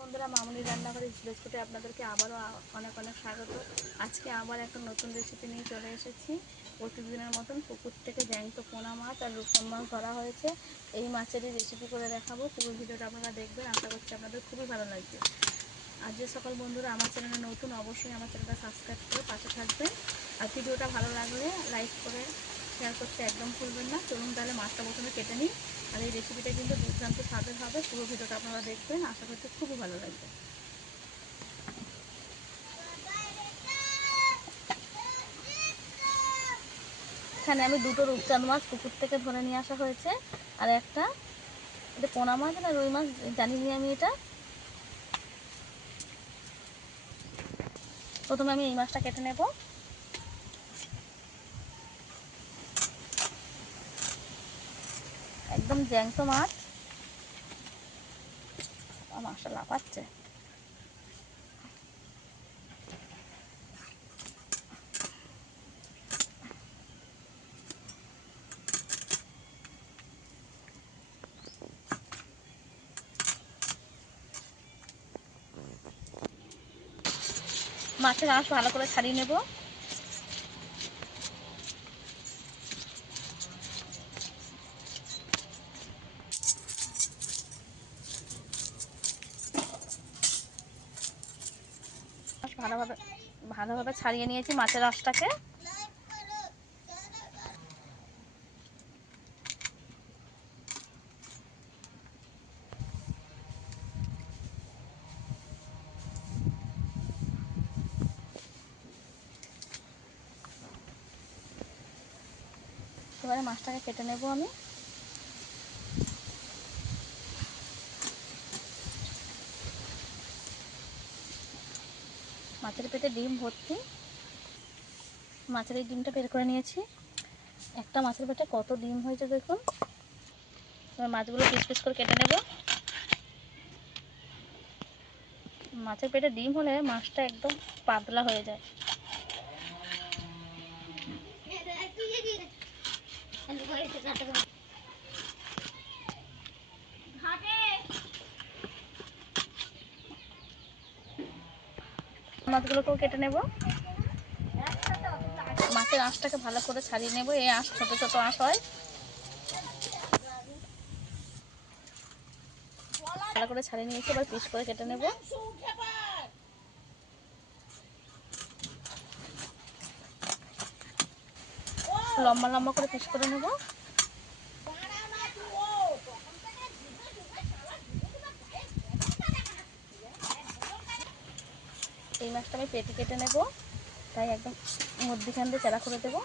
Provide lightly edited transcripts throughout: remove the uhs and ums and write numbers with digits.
বন্ধুরা, মামুনি রান্নাঘরে ভিলেজফুডে আপনাদেরকে আবারও অনেক অনেক স্বাগত। আজকে আবার একটা নতুন রেসিপি নিয়ে চলে এসেছি। প্রতিদিনের মতন পুকুর থেকে জ্যান্ত পোনা মাছ আর রূপচাঁদ মাছ ধরা হয়েছে। এই মাছেরই রেসিপি করে দেখাবো। পুরো ভিডিওটা আপনারা দেখবেন, আশা করছি আপনাদের খুবই ভালো লাগবে। আর যে সকল বন্ধুরা আমার চ্যানেলে নতুন, অবশ্যই আমার চ্যানেলটা সাবস্ক্রাইব করে পাশে থাকবেন। আর ভিডিওটা ভালো লাগলে লাইক করে শেয়ার করতে একদম ভুলবেন না। চলুন তাহলে মাছটা প্রথমে কেটে নিই। আর এই রেসিপিটা কিন্তু দুর্দান্ত স্বাদের হবে। পুরো ভিডিওটা আপনারা দেখবেন, আশা করছি খুবই ভালো লাগবে। এখানে আমি দুটো রূপচাঁদ মাছ পুকুর থেকে ধরে নিয়ে আসা হয়েছে, আর একটা এটা পোনা মাছ না রুই মাছ জানি নি আমি। এটা প্রথমে আমি এই মাছটা কেটে নেব। একদম জ্যান্ত মাছ, মাছটা লাফাচ্ছে। মাছের আঁশ ভালো করে ছাড়িয়ে নেব। ভালোভাবে ভালোভাবে ছাড়িয়ে নিয়েছি মাছের আঁশটাকে। এবারে মাছটাকে কেটে নেব আমি। মাছের পেটে ডিম ভর্তি। মাছের এই ডিমটা বের করে নিয়েছি। একটা মাছের পেটে কত ডিম হয়েছে দেখুন। এবার মাছগুলো পিস পিস করে কেটে নেব। মাছের পেটে ডিম হলে মাছটা একদম পাতলা হয়ে যায়। মাছগুলোকেও কেটে নেব। মাছের আঁশটাকে ভালো করে ছাড়িয়ে নেব। এই আঁশ ছোট ছোট আঁশ হয়। ভালো করে ছাড়িয়ে নিয়েছি, এবার পিস করে কেটে নেব। লম্বা লম্বা করে পিস করে নেব। এই মাছটা আমি পেটি কেটে নেব, তাই একদম মধ্যিখান দিয়ে চেরা করে দেবো।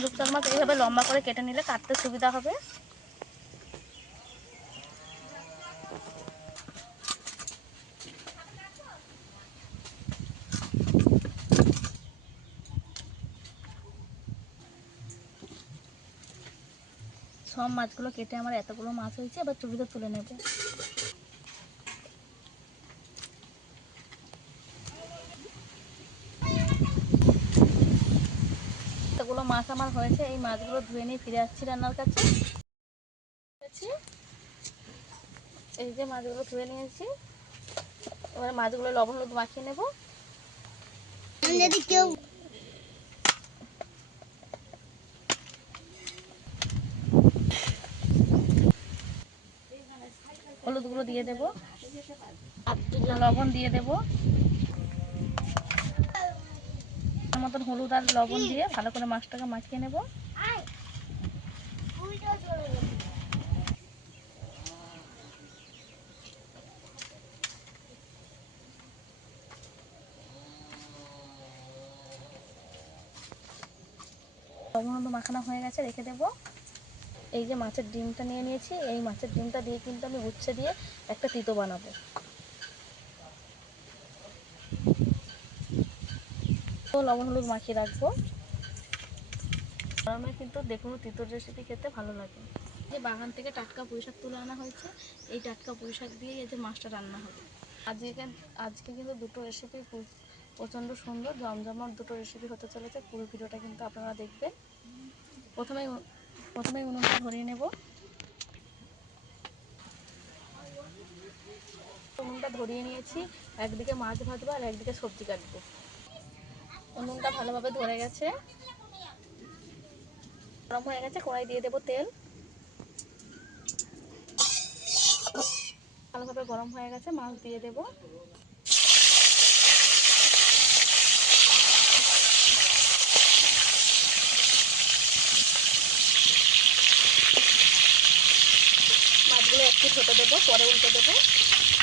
রূপচাঁদ মাছ এইভাবে লম্বা করে কেটে নিলে কাটতে সুবিধা হবে। সব মাছগুলো কেটে আমার এতগুলো মাছ হয়েছে। এবার চুবিতে তুলে নেব। এতগুলো মাছ আমার হয়েছে। এই মাছগুলো ধুয়ে নিয়ে ফিরে আসছি রান্নার কাছে। এই যে মাছগুলো ধুয়ে নিয়েছি। এবার মাছগুলো লবণ হলুদ মাখিয়ে নেব। হলুদ গুঁড়ো দিয়ে দেব, লবণ দিয়ে দেব। মতন হলুদ আর লবণ দিয়ে ভালো করে মাছটাকে মাখিয়ে নেব। লবণ হলুদ মাখানো হয়ে গেছে, রেখে দেব। এই যে মাছের ডিমটা নিয়ে নিয়েছি, এই মাছের ডিমটা দিয়ে কিন্তু আমি উচ্ছে দিয়ে একটা তিতো বানাবো। তো লবণ হলুদ মাখিয়ে রাখবো। গরমে কিন্তু দেখুন তিতোর রেসিপি খেতে ভালো লাগে। যে বাগান থেকে টাটকা পুঁই শাক তুলে আনা হয়েছে, এই টাটকা পুঁই শাক দিয়ে এই যে মাছটা রান্না হবে। আজকে আজকে কিন্তু দুটো রেসিপি প্রচণ্ড সুন্দর জমজমাট দুটো রেসিপি হতে চলেছে। পুরো ভিডিওটা কিন্তু আপনারা দেখবেন। প্রথমেই উনুনটা ধরিয়ে নেব। উনুনটা ধরিয়ে নিয়েছি, একদিকে মাছ ভাজবো আর একদিকে সবজি কাটবো। উনুনটা ভালোভাবে ধরে গেছে, গরম হয়ে গেছে। কড়াই দিয়ে দেবো তেল। ভালোভাবে গরম হয়ে গেছে, মাছ দিয়ে দেবো। মাছগুলো একটু ছোটো দেবো, পরে উল্টে দেবো।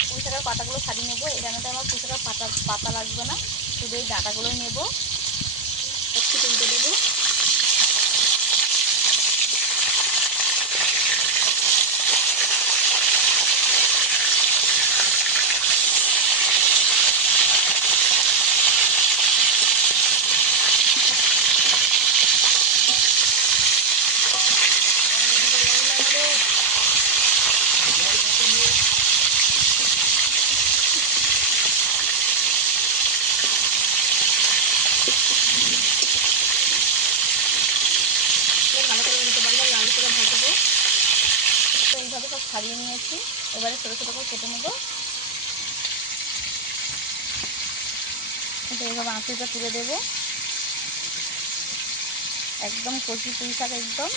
পুঁই শাকের পাতাগুলো ছাড়িয়ে নেবো। এই রান্নাতে আমার পুঁই শাকের পাতা লাগবে না, শুধু এই ডাঁটাগুলোই নেবো। একটু উল্টে দেবো। ভালো করে উল্টে পাল্টে লাল করে ভাজবো। তো এইভাবে সব ছাড়িয়ে নিয়েছি, এবারে ছোটো ছোটো করে কেটে নেবো। এইভাবে আঁচড়টা তুলে দেবো। একদম কচি পুঁই শাক, একদম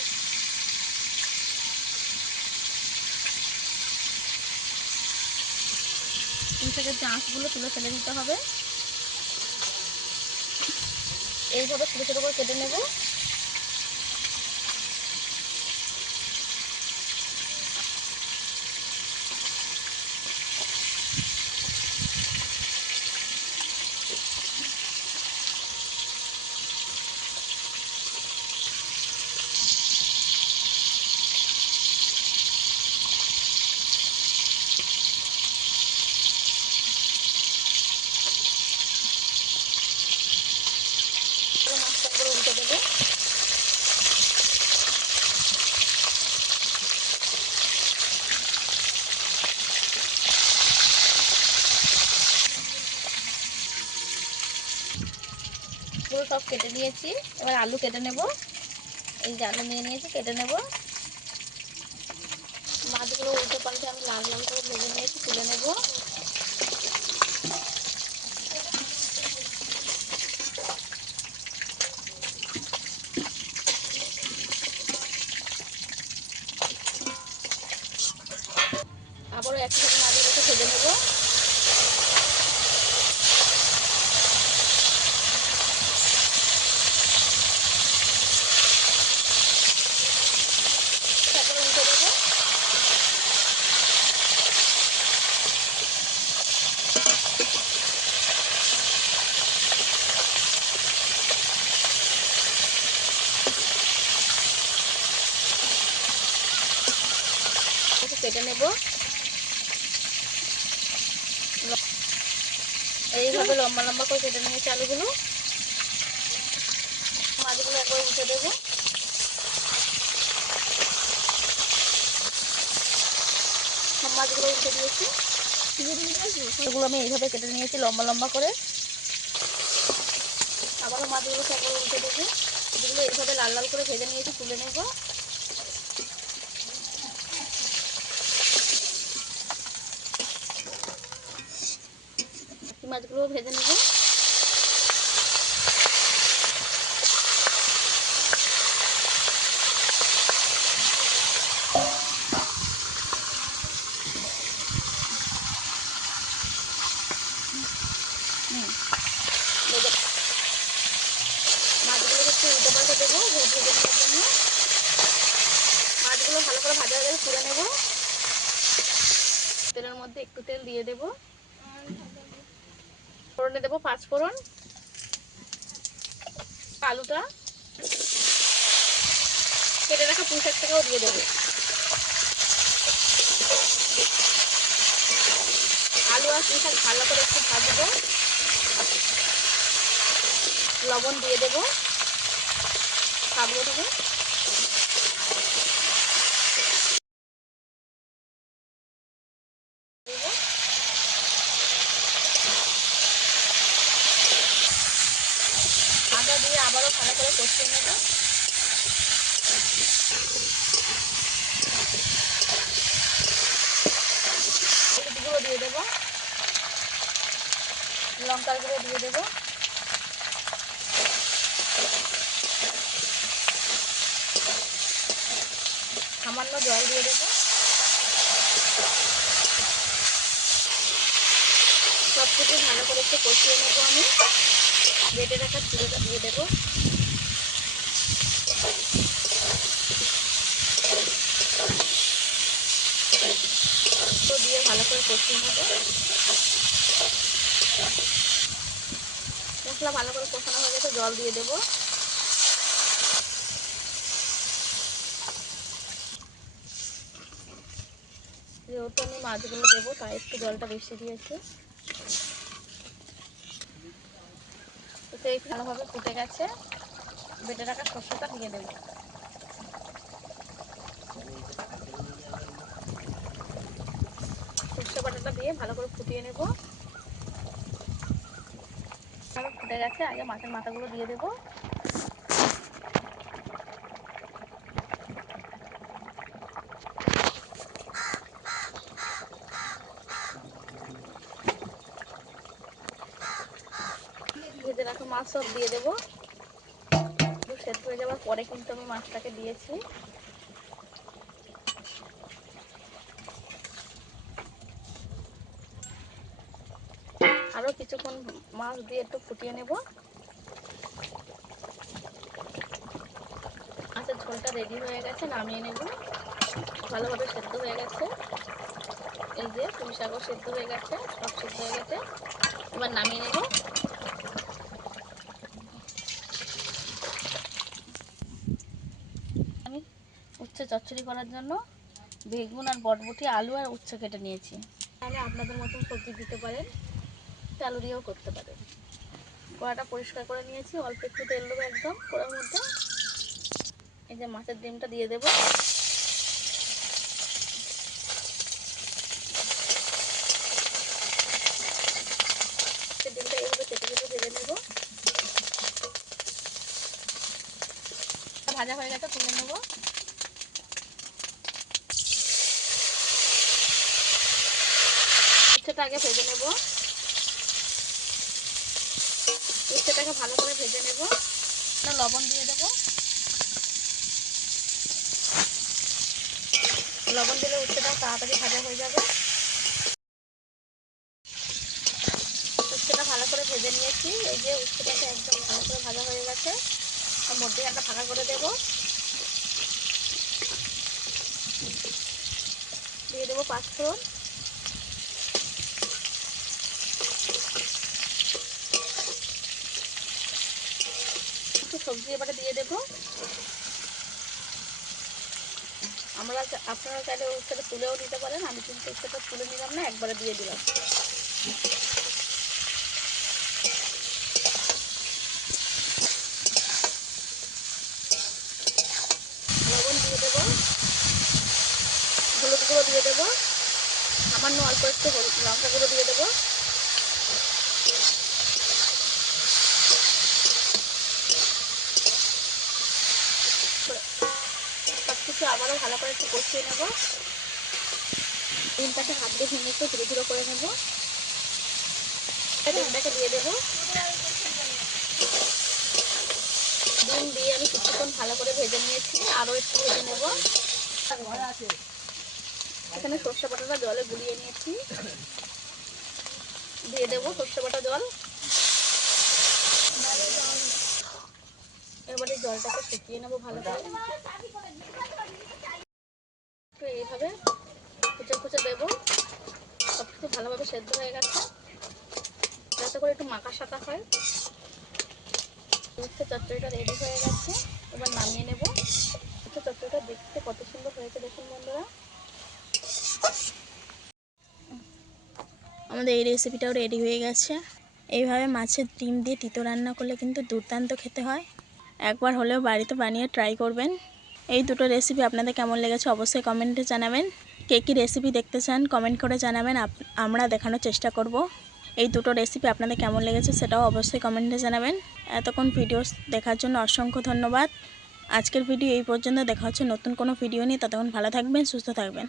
পুঁই শাকের যে আঁশগুলো তুলে ফেলে দিতে হবে। এইভাবে ছোটো ছোটো করে কেটে নেব। মাছটা করে উল্টে দেবো। পুরো সব কেটে নিয়েছি, এবার আলু কেটে নেব। এই যে আলু নিয়ে নিয়েছি, কেটে নেব। মাছগুলো উল্টে পাল্টে আমি লাল লাল করে ভেজে নিয়েছি, তুলে নেব। আবারও একসাথে নাড়িয়ে রেখে ভেজে নেব। তারপরে উল্টে দেবো। কেটে নেব। এইভাবে লম্বা লম্বা করে কেটে নিয়েছি আলুগুলো। মাছগুলো একবার উঠে দেবো। সব মাছগুলো উঠে দিয়েছি। এগুলো আমি এইভাবে কেটে নিয়েছি লম্বা লম্বা করে। আবারও মাছগুলোকে একবার উল্টে দেবো। যেগুলো এইভাবে লাল লাল করে ভেজে নিয়েছি, তুলে নেব। মাছগুলো ভেজে নেব। মাছগুলোকে একটু উল্টে পাল্টে দেবো ভেজে নেওয়ার জন্য। মাছগুলো ভালো করে ভাজা হয়ে গেলে তুলে নেব। তেলের মধ্যে একটু তেল দিয়ে দেবো। ফোড়নে দেবো 5 ফোড়ন। আলুটা কেটে রাখা পুঁই শাকটাকেও দিয়ে দেবো। আলু আর পুঁই শাক ভালো করে একটু ভাজবো। লবণ দিয়ে দেবো স্বাদ মতো। আবারও ভালো করে কষিয়ে নেব। হলুদ গুঁড়ো দিয়ে দেবো, লঙ্কার গুঁড়ো দিয়ে দেবো, সামান্য জল দিয়ে দেবো। সব কিছু ভালো করে একটু কষিয়ে নেবো। আমি বেটে রাখা ঝুড়োটা দিয়ে দেবো। তো দিয়ে ভালো করে কষিয়ে নেবো। মশলা ভালো করে কষানো হয়ে গেছে, জল দিয়ে দেবো। যেহেতু আমি মাছগুলো দেবো তাই একটু জলটা বেশি দিয়েছি। তো সেই ভালোভাবে ফুটে গেছে, বেটে রাখা সর্ষেটা দিয়ে দেবো। সর্ষে বাটাটা দিয়ে ভালো করে ফুটিয়ে নেব। ভালো ফুটে গেছে, আগে মাছের মাথাগুলো দিয়ে দেবো। ভেজে রাখা মাছ সব দিয়ে দেবো। সেদ্ধ হয়ে যাওয়ার পরে কিন্তু আমি মাছটাকে দিয়েছি। আরও কিছুক্ষণ মাছ দিয়ে একটু ফুটিয়ে নেব। মাছের ঝোলটা রেডি হয়ে গেছে, নামিয়ে নেব। ভালোভাবে সেদ্ধ হয়ে গেছে। এই যে পুঁই শাকও সেদ্ধ হয়ে গেছে, সব সেদ্ধ হয়ে গেছে। এবার নামিয়ে নেব। আমি উচ্ছে চচ্চড়ি করার জন্য বেগুন আর বটবটি, আলু আর উচ্ছে কেটে নিয়েছি। তাহলে আপনাদের মতন সবজি দিতে পারেন, আলু দিয়েও করতে পারেন। কড়াটা পরিষ্কার করে নিয়েছি, অল্প একটু তেল দেবো একদম কড়ার মধ্যে। এই যে মাছের ডিমটা দিয়ে দেবো। ডিমটা এইভাবে চেটে চেটে ভেজে নেব। ভাজা হয়ে গেছে, তুলে নেব। উচ্ছেটা আগে ভেজে নেব। উচ্ছেটাকে ভালো করে ভেজে নেব। লবণ দিয়ে দেব। লবণ দিলে উচ্ছেটা তাড়াতাড়ি ভাজা হয়ে যাবে। উচ্ছেটা ভালো করে ভেজে নিয়েছি। এই যে উচ্ছেটাকে একদম ভালো করে ভাজা হয়ে গেছে। মধ্যে একটা ফাঁকা করে দেব। দিয়ে দেবো পাঁচফোড়ন। একটু সবজি এবারে দিয়ে দেবো। আপনারা চাইলে উচ্ছেটা তুলেও দিতে পারেন, আমি কিন্তু উচ্ছেটা তুলে নিলাম না, একবারে দিয়ে দিলাম। লবণ দিয়ে দেবো, হলুদ গুঁড়ো দিয়ে দেবো, সামান্য অল্প একটু লঙ্কা গুঁড়ো দিয়ে দেবো। সব কিছু আবারও ভালো করে একটু কষিয়ে নেব। ডিমটাকে হাত দিয়ে ভেঙে একটু ধীরে ধীরে করে নেব। ডিমটাকে দিয়ে দেবো। ডিম দিয়ে আমি কিছুক্ষণ ভালো করে ভেজে নিয়েছি, আরও একটু ভেজে নেব। এখানে সর্ষে বাটাটা জলে গুলিয়ে নিয়েছি, দিয়ে দেবো সর্ষে বাটা জল। এবারে জলটাকে শুকিয়ে নেবো ভালো করে। এইভাবে কুচে কুচে দেবো। সব কিছু ভালোভাবে সেদ্ধ হয়ে গেছে, যাতে করে একটু মাখা সাকা হয়। উচ্ছে চচ্চড়িটা রেডি হয়ে গেছে, এবার নামিয়ে নেব। উচ্ছে চচ্চড়িটা দেখতে কত সুন্দর হয়েছে দেখুন বন্ধুরা। আমাদের এই রেসিপিটাও রেডি হয়ে গেছে। এইভাবে মাছের ডিম দিয়ে তিতো রান্না করলে কিন্তু দুর্দান্ত খেতে হয়। একবার হলেও বাড়িতে বানিয়ে ট্রাই করবেন। এই দুটো রেসিপি আপনাদের কেমন লেগেছে অবশ্যই কমেন্টে জানাবেন। কে কী রেসিপি দেখতে চান কমেন্ট করে জানাবেন, আমরা দেখানোর চেষ্টা করব। এই দুটো রেসিপি আপনাদের কেমন লেগেছে সেটাও অবশ্যই কমেন্টে জানাবেন। এতক্ষণ ভিডিও দেখার জন্য অসংখ্য ধন্যবাদ। আজকের ভিডিও এই পর্যন্ত। দেখা হচ্ছে নতুন কোনো ভিডিও নিয়ে। ততক্ষণ ভালো থাকবেন, সুস্থ থাকবেন।